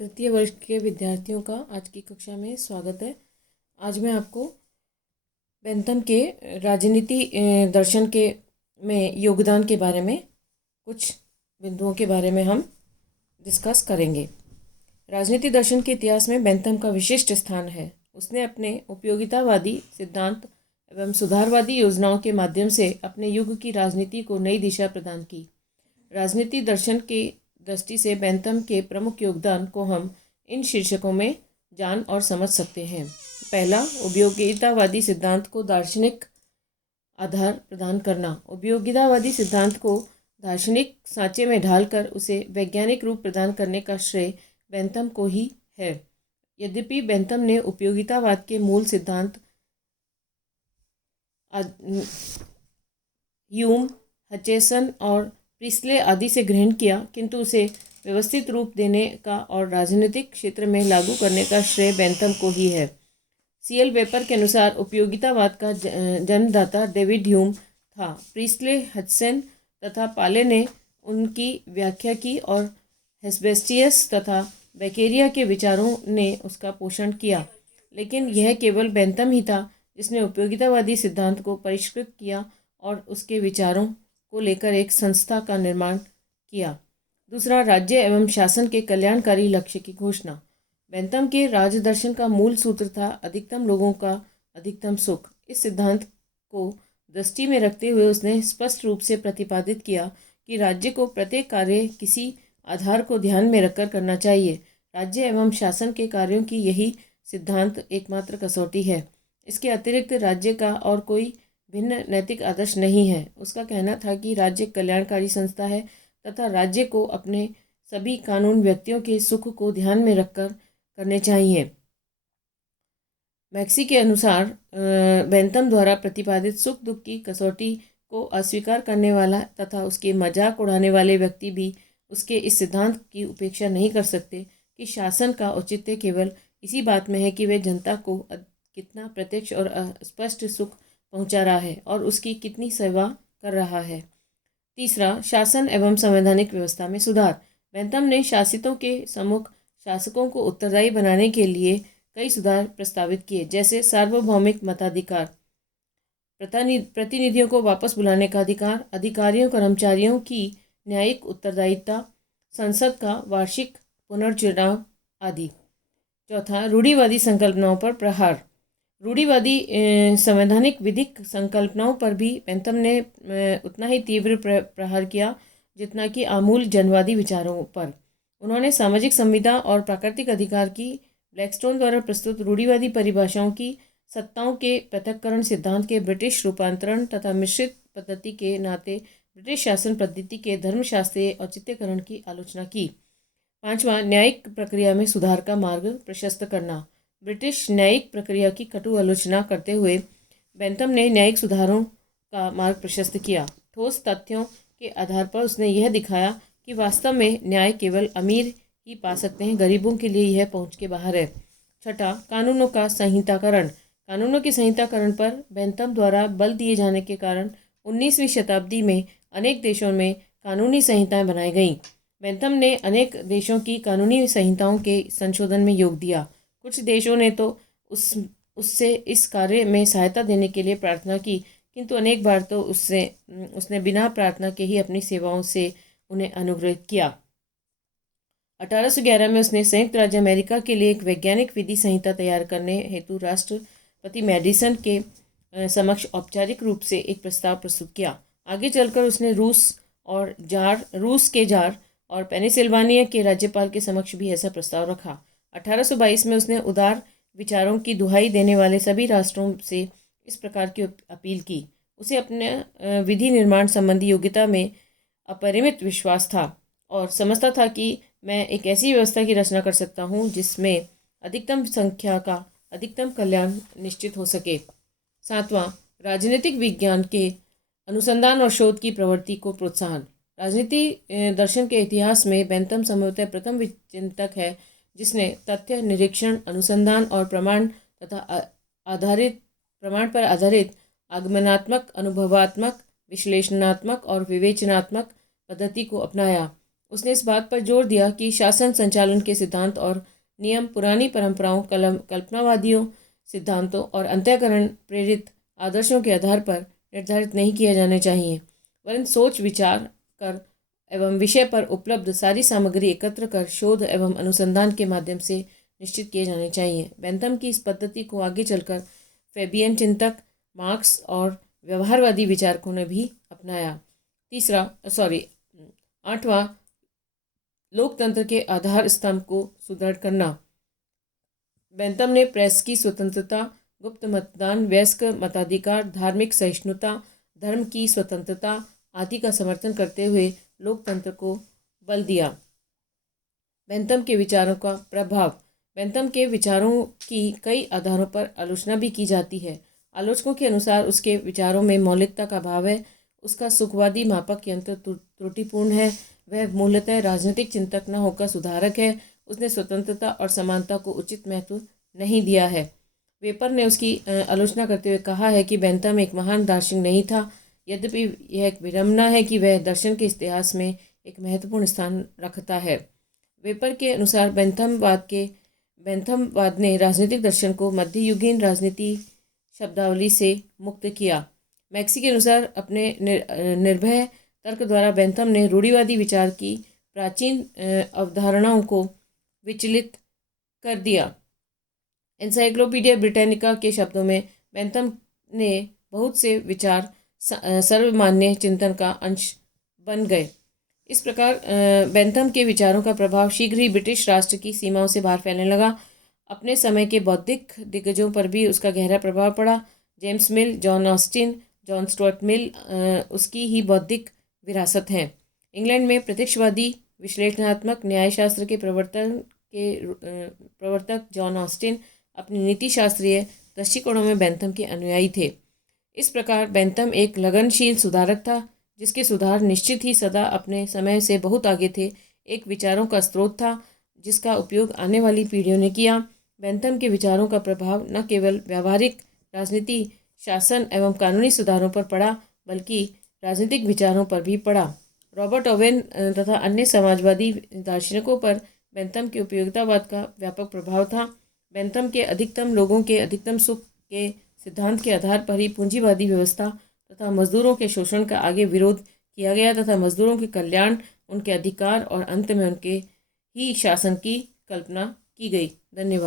तृतीय वर्ष के विद्यार्थियों का आज की कक्षा में स्वागत है। आज मैं आपको बेंथम के राजनीति दर्शन के में योगदान के बारे में कुछ बिंदुओं के बारे में हम डिस्कस करेंगे। राजनीति दर्शन के इतिहास में बेंथम का विशिष्ट स्थान है। उसने अपने उपयोगितावादी सिद्धांत एवं सुधारवादी योजनाओं के माध्यम से अपने युग की राजनीति को नई दिशा प्रदान की। राजनीति दर्शन के दृष्टि से बेंथम के प्रमुख योगदान को हम इन शीर्षकों में जान और समझ सकते हैं। पहला, उपयोगितावादी सिद्धांत को दार्शनिक आधार प्रदान करना। उपयोगितावादी सिद्धांत को दार्शनिक सांचे में ढालकर उसे वैज्ञानिक रूप प्रदान करने का श्रेय बेंथम को ही है। यद्यपि बेंथम ने उपयोगितावाद के मूल सिद्धांत ह्यूम, हचेसन और प्रिस्ले आदि से ग्रहण किया, किंतु उसे व्यवस्थित रूप देने का और राजनीतिक क्षेत्र में लागू करने का श्रेय बेंथम को ही है। सीएल वेपर के अनुसार उपयोगितावाद का जन्मदाता डेविड ह्यूम था। प्रिस्ले, हचेसन तथा पाले ने उनकी व्याख्या की और हेस्बेस्टियस तथा बेकेरिया के विचारों ने उसका पोषण किया, लेकिन यह केवल बेंथम ही था जिसने उपयोगितावादी सिद्धांत को परिष्कृत किया और उसके विचारों को लेकर एक संस्था का निर्माण किया। दूसरा, राज्य एवं शासन के कल्याणकारी लक्ष्य की घोषणा। बेंथम के राजदर्शन का मूल सूत्र था अधिकतम लोगों का अधिकतम सुख। इस सिद्धांत को दृष्टि में रखते हुए उसने स्पष्ट रूप से प्रतिपादित किया कि राज्य को प्रत्येक कार्य किसी आधार को ध्यान में रखकर करना चाहिए। राज्य एवं शासन के कार्यों की यही सिद्धांत एकमात्र कसौटी है। इसके अतिरिक्त राज्य का और कोई भिन्न नैतिक आदर्श नहीं है। उसका कहना था कि राज्य कल्याणकारी संस्था है तथा राज्य को अपने सभी कानून व्यक्तियों के सुख को ध्यान में रखकर करने चाहिए। मैक्सी के अनुसार बेंथम द्वारा प्रतिपादित सुख दुख की कसौटी को अस्वीकार करने वाला तथा उसके मजाक उड़ाने वाले व्यक्ति भी उसके इस सिद्धांत की उपेक्षा नहीं कर सकते कि शासन का औचित्य केवल इसी बात में है कि वे जनता को कितना प्रत्यक्ष और स्पष्ट सुख पहुंचा रहा है और उसकी कितनी सेवा कर रहा है। तीसरा, शासन एवं संवैधानिक व्यवस्था में सुधार। बेंथम ने शासितों के सम्मुख शासकों को उत्तरदायी बनाने के लिए कई सुधार प्रस्तावित किए, जैसे सार्वभौमिक मताधिकार, प्रतिनिधियों को वापस बुलाने का अधिकार, अधिकारियों कर्मचारियों की न्यायिक उत्तरदायिता, संसद का वार्षिक पुनर्चुनाव आदि। चौथा, रूढ़िवादी संकल्पनाओं पर प्रहार। रूढ़िवादी संवैधानिक विधिक संकल्पनाओं पर भी बेंथम ने उतना ही तीव्र प्रहार किया जितना कि आमूल जनवादी विचारों पर। उन्होंने सामाजिक संविदा और प्राकृतिक अधिकार की ब्लैकस्टोन द्वारा प्रस्तुत रूढ़िवादी परिभाषाओं की सत्ताओं के पृथक्करण सिद्धांत के ब्रिटिश रूपांतरण तथा मिश्रित पद्धति के नाते ब्रिटिश शासन पद्धति के धर्मशास्त्रीय औचित्यकरण की आलोचना की। पांचवा, न्यायिक प्रक्रिया में सुधार का मार्ग प्रशस्त करना। ब्रिटिश न्यायिक प्रक्रिया की कटु आलोचना करते हुए बेंथम ने न्यायिक सुधारों का मार्ग प्रशस्त किया। ठोस तथ्यों के आधार पर उसने यह दिखाया कि वास्तव में न्याय केवल अमीर ही पा सकते हैं, गरीबों के लिए यह पहुंच के बाहर है। छठा, कानूनों का संहिताकरण। कानूनों के संहिताकरण पर बेंथम द्वारा बल दिए जाने के कारण 19वीं शताब्दी में अनेक देशों में कानूनी संहिताएं बनाई गईं। बेंथम ने अनेक देशों की कानूनी संहिताओं के संशोधन में योग दिया। कुछ देशों ने तो उससे इस कार्य में सहायता देने के लिए प्रार्थना की, किंतु अनेक बार तो उसने बिना प्रार्थना के ही अपनी सेवाओं से उन्हें अनुग्रहित किया। 1811 में उसने संयुक्त राज्य अमेरिका के लिए एक वैज्ञानिक विधि संहिता तैयार करने हेतु राष्ट्रपति मैडिसन के समक्ष औपचारिक रूप से एक प्रस्ताव प्रस्तुत किया। आगे चलकर उसने रूस के जार और पेनिसिल्वानिया के राज्यपाल के समक्ष भी ऐसा प्रस्ताव रखा। 1822 में उसने उदार विचारों की दुहाई देने वाले सभी राष्ट्रों से इस प्रकार की अपील की। उसे अपने विधि निर्माण संबंधी योग्यता में अपरिमित विश्वास था और समझता था कि मैं एक ऐसी व्यवस्था की रचना कर सकता हूँ जिसमें अधिकतम संख्या का अधिकतम कल्याण निश्चित हो सके। सातवां, राजनीतिक विज्ञान के अनुसंधान और शोध की प्रवृत्ति को प्रोत्साहन। राजनीति दर्शन के इतिहास में बेंथम संभवतः प्रथम चिंतक है जिसने तथ्य, निरीक्षण, अनुसंधान और प्रमाण पर आधारित आगमनात्मक, अनुभवात्मक, विश्लेषणात्मक और विवेचनात्मक पद्धति को अपनाया। उसने इस बात पर जोर दिया कि शासन संचालन के सिद्धांत और नियम पुरानी परंपराओं, कल्पनावादियों सिद्धांतों और अंतःकरण प्रेरित आदर्शों के आधार पर निर्धारित नहीं किए जाने चाहिए, वरन सोच विचार कर एवं विषय पर उपलब्ध सारी सामग्री एकत्र कर शोध एवं अनुसंधान के माध्यम से निश्चित किए जाने चाहिए। बेंथम की इस पद्धति को आगे चलकर फेबियन चिंतक, मार्क्स और व्यवहारवादी विचारकों ने भी अपनाया। आठवां, लोकतंत्र के आधार स्तंभ को सुदृढ़ करना। बेंथम ने प्रेस की स्वतंत्रता, गुप्त मतदान, वयस्क मताधिकार, धार्मिक सहिष्णुता, धर्म की स्वतंत्रता आदि का समर्थन करते हुए लोकतंत्र को बल दिया। बेंथम के विचारों का प्रभाव। बेंथम के विचारों की कई आधारों पर आलोचना भी की जाती है। आलोचकों के अनुसार उसके विचारों में मौलिकता का अभाव है, उसका सुखवादी मापक यंत्र त्रुटिपूर्ण है, वह मूलतः राजनीतिक चिंतक न होकर सुधारक है, उसने स्वतंत्रता और समानता को उचित महत्व नहीं दिया है। वेपर ने उसकी आलोचना करते हुए कहा है कि बेंथम एक महान दार्शनिक नहीं था, यद्यपि यह एक विडंबना है कि वह दर्शन के इतिहास में एक महत्वपूर्ण स्थान रखता है। वेपर के अनुसार बेंथमवाद ने राजनीतिक दर्शन को मध्ययुगीन राजनीति शब्दावली से मुक्त किया। मैक्सी के अनुसार अपने निर्भय तर्क द्वारा बेंथम ने रूढ़िवादी विचार की प्राचीन अवधारणाओं को विचलित कर दिया। एनसाइक्लोपीडिया ब्रिटानिका के शब्दों में बेंथम ने बहुत से विचार सर्वमान्य चिंतन का अंश बन गए। इस प्रकार बेंथम के विचारों का प्रभाव शीघ्र ही ब्रिटिश राष्ट्र की सीमाओं से बाहर फैलने लगा। अपने समय के बौद्धिक दिग्गजों पर भी उसका गहरा प्रभाव पड़ा। जेम्स मिल, John Austin, John Stuart Mill उसकी ही बौद्धिक विरासत हैं। इंग्लैंड में प्रत्यक्षवादी विश्लेषणात्मक न्यायशास्त्र के प्रवर्तक जॉन ऑस्टिन अपनी नीति शास्त्रीय दृष्टिकोणों में बेंथम के अनुयायी थे। इस प्रकार बेंथम एक लगनशील सुधारक था, जिसके सुधार निश्चित ही सदा अपने समय से बहुत आगे थे। एक विचारों का स्रोत था जिसका उपयोग आने वाली पीढ़ियों ने किया। बेंथम के विचारों का प्रभाव न केवल व्यावहारिक राजनीति, शासन एवं कानूनी सुधारों पर पड़ा, बल्कि राजनीतिक विचारों पर भी पड़ा। रॉबर्ट ओवेन तथा अन्य समाजवादी दार्शनिकों पर बेंथम के उपयोगितावाद का व्यापक प्रभाव था। बेंथम के अधिकतम लोगों के अधिकतम सुख के सिद्धांत के आधार पर ही पूंजीवादी व्यवस्था तथा मजदूरों के शोषण का आगे विरोध किया गया तथा मजदूरों के कल्याण, उनके अधिकार और अंत में उनके ही शासन की कल्पना की गई। धन्यवाद।